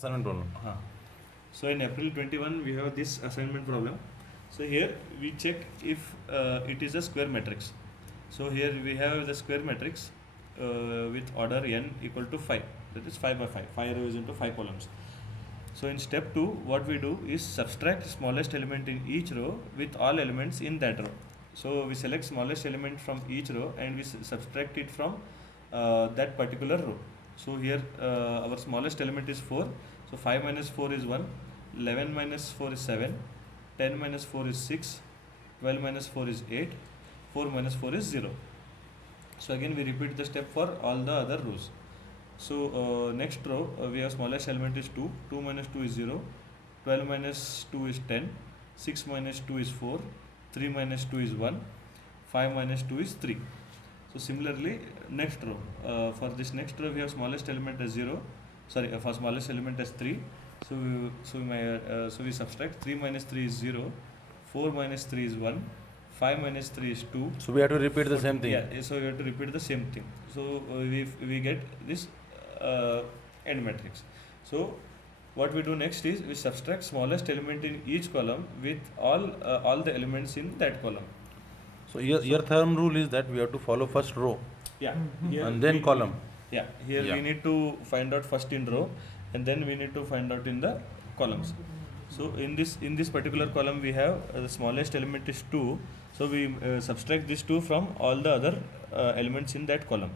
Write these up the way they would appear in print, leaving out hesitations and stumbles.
Assignment problem. So in April 21 we have this assignment problem. So here we check if it is a square matrix. So here we have the square matrix with order n equal to 5, that is 5 by 5, 5 rows into 5 columns. So in step 2 what we do is subtract smallest element in each row with all elements in that row. So we select smallest element from each row and we subtract it from that particular row. So here our smallest element is 4. So 5 minus 4 is 1, 11 minus 4 is 7, 10 minus 4 is 6, 12 minus 4 is 8, 4 minus 4 is 0. So again we repeat the step for all the other rows. So next row we have smallest element is 2, 2 minus 2 is 0, 12 minus 2 is 10, 6 minus 2 is 4, 3 minus 2 is 1, 5 minus 2 is 3. So similarly next row, for this next row we have smallest element as 0, for smallest element as 3. So we subtract 3 minus 3 is 0, 4 minus 3 is 1, 5 minus 3 is 2. So we have to repeat the same thing. Yeah, so we have to repeat the same thing. So we get this end matrix. So what we do next is we subtract smallest element in each column with all the elements in that column. So your thumb rule is that we have to follow first row. Yeah. And then column. Yeah. Here we need to find out first in row, and then we need to find out in the columns. So in this particular column we have the smallest element is 2. So we subtract this 2 from all the other elements in that column.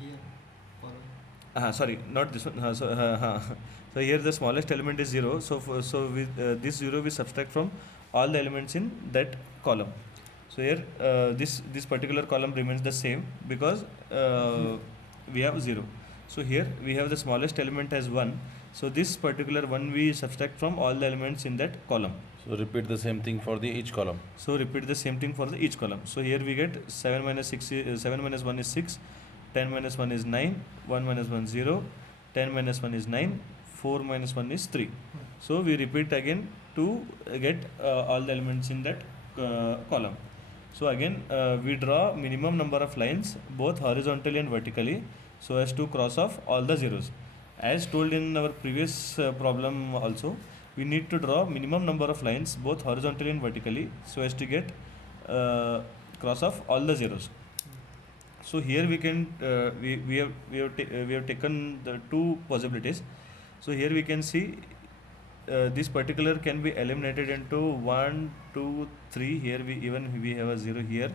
Here, Sorry, not this one. So here the smallest element is 0. So with this 0 we subtract from all the elements in that column. So here this particular column remains the same because we have 0. So here we have the smallest element as 1. So this particular 1 we subtract from all the elements in that column. So repeat the same thing for the each column. So repeat the same thing for the each column. So here we get 7 minus 1 is 6, 10 minus 1 is 9, 1 minus 1 0, 10 minus 1 is 9, 4 minus 1 is 3. So we repeat again to get all the elements in that column. So again we draw minimum number of lines both horizontally and vertically so as to cross off all the zeros. As told in our previous problem also, we need to draw minimum number of lines both horizontally and vertically so as to get cross off all the zeros. So here we can we have taken the two possibilities. So here we can see this particular can be eliminated into 1, 2, 3. Here we have a 0 here,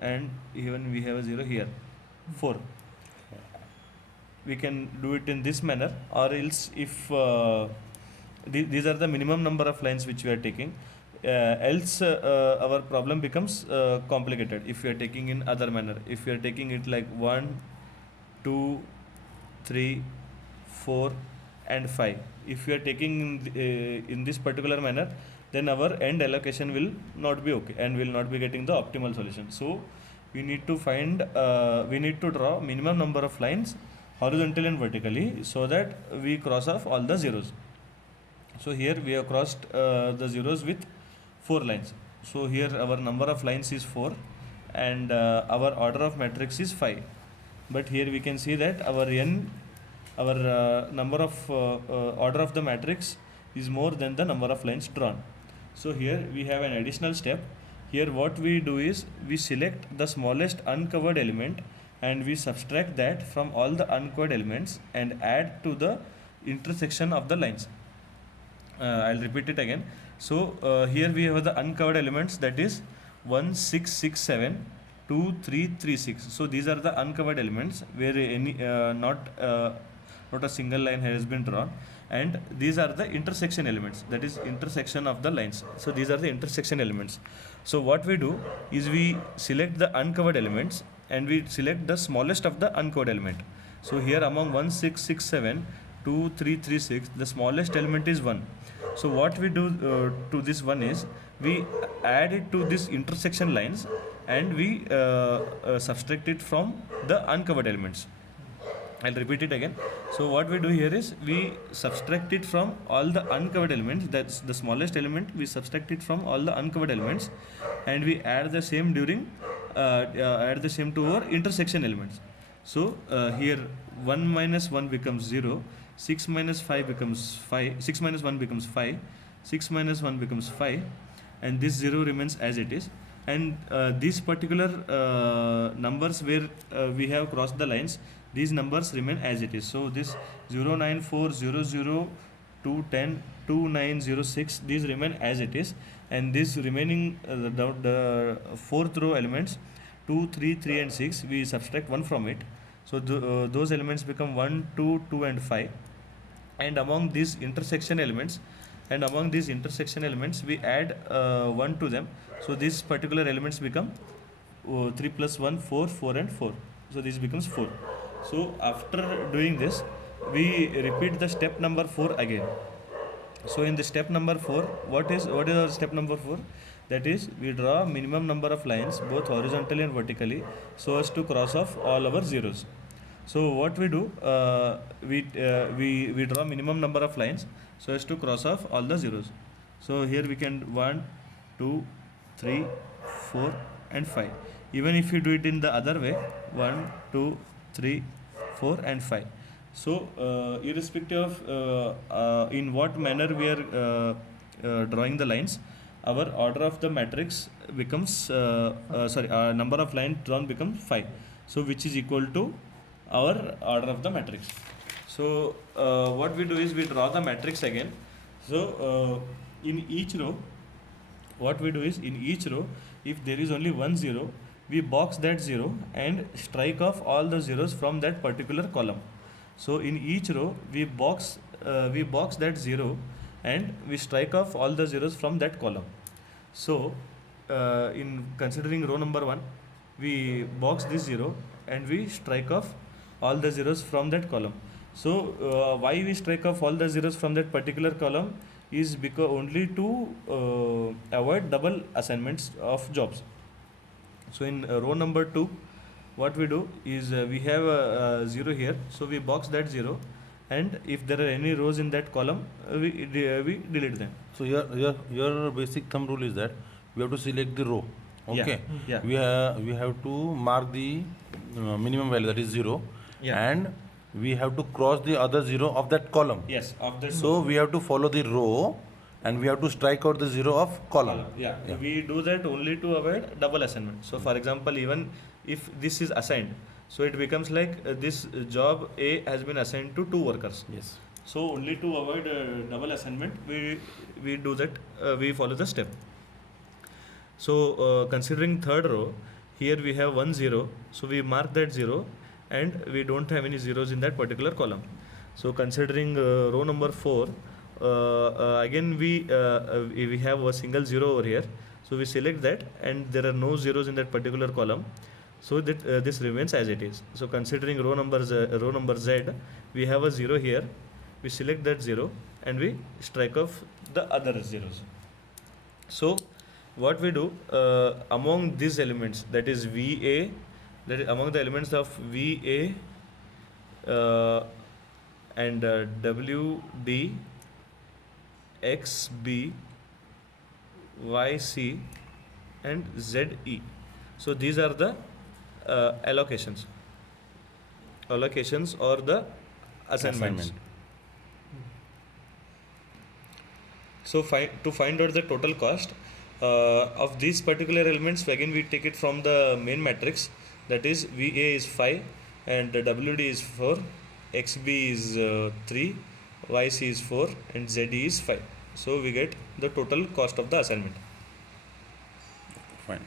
and even we have a 0 here, 4. We can do it in this manner, or else if these are the minimum number of lines which we are taking, else our problem becomes complicated if we are taking in other manner. If we are taking it like 1, 2, 3, 4 and 5, if we are taking in this particular manner, then our end allocation will not be okay and will not be getting the optimal solution. So we need to find we need to draw minimum number of lines horizontally and vertically so that we cross off all the zeros. So here we have crossed the zeros with 4 lines. So here our number of lines is 4 and our order of matrix is 5. But here we can see that our number of order of the matrix is more than the number of lines drawn. So here we have an additional step. Here what we do is we select the smallest uncovered element and we subtract that from all the uncovered elements and add to the intersection of the lines. I'll repeat it again. So here we have the uncovered elements, that is 1, 6, 6, 7, 2, 3, 3, 6. So these are the uncovered elements where any not a single line has been drawn, and these are the intersection elements, that is intersection of the lines. So these are the intersection elements. So what we do is we select the uncovered elements and we select the smallest of the uncovered element. So here among 1, 6, 6, 7, 2, 3, 3, 6, the smallest element is 1. So what we do to this one is we add it to this intersection lines and we subtract it from the uncovered elements. I'll repeat it again. So what we do here is we subtract it from all the uncovered elements, that's the smallest element, we subtract it from all the uncovered elements and we add the same to our intersection elements. So here 1 minus 1 becomes 0, 6 minus 5 becomes 5, 6 minus 1 becomes 5, 6 minus 1 becomes 5, and this 0 remains as it is. And these particular numbers where we have crossed the lines, these numbers remain as it is. So this 09400 210 2906, these remain as it is, and this remaining the fourth row elements 2 3 3 and 6, we subtract 1 from it. So those elements become 1 2 2 and 5, and among these intersection elements we add 1 to them. So these particular elements become 3 plus 1 4 4 and 4. So this becomes 4. So after doing this, we repeat the step number 4 again. So in the step number 4, what is our step number 4? That is, we draw minimum number of lines both horizontally and vertically so as to cross off all our zeros. So what we do, we draw minimum number of lines so as to cross off all the zeros. So here we can 1 2 3 4 and 5. Even if you do it in the other way, 1 2 3 4 and 5. So irrespective of in what manner we are drawing the lines, our order of the matrix becomes number of lines drawn becomes 5, so which is equal to our order of the matrix. So what we do is we draw the matrix again. So in each row, what we do is, in each row, if there is only one zero, we box that zero and strike off all the zeros from that particular column. So in each row we box that zero and we strike off all the zeros from that column. So in considering row number 1, we box this zero and we strike off all the zeros from that column. So why we strike off all the zeros from that particular column is because only to avoid double assignments of jobs. So in row number 2, what we do is we have a 0 here, so we box that 0, and if there are any rows in that column, we delete them. So your basic thumb rule is that we have to select the row. Okay. Yeah. We have to mark the minimum value, that is 0, Yeah. and we have to cross the other 0 of that column. Yes, of the So we have to follow the row and we have to strike out the 0 of column. Yeah. We do that only to avoid double assignment. So for example, even if this is assigned, so it becomes like this job A has been assigned to 2 workers. Yes. So only to avoid double assignment, we do that, we follow the step. So considering third row, here we have 1 0, so we mark that 0 and we don't have any zeros in that particular column. So considering row number 4, again we have a single 0 over here, so we select that and there are no zeros in that particular column, so that this remains as it is. So considering row number Z, we have a 0 here, we select that 0 and we strike off the other zeros. So what we do, among these elements, that is VA, that is among the elements of VA and WD, XB, YC and ZE. So these are the allocations or the assignments. So to find out the total cost of these particular elements, again we take it from the main matrix, that is VA is 5 and WD is 4, XB is 3, YC is 4 and ZE is 5. So we get the total cost of the assignment. Fine.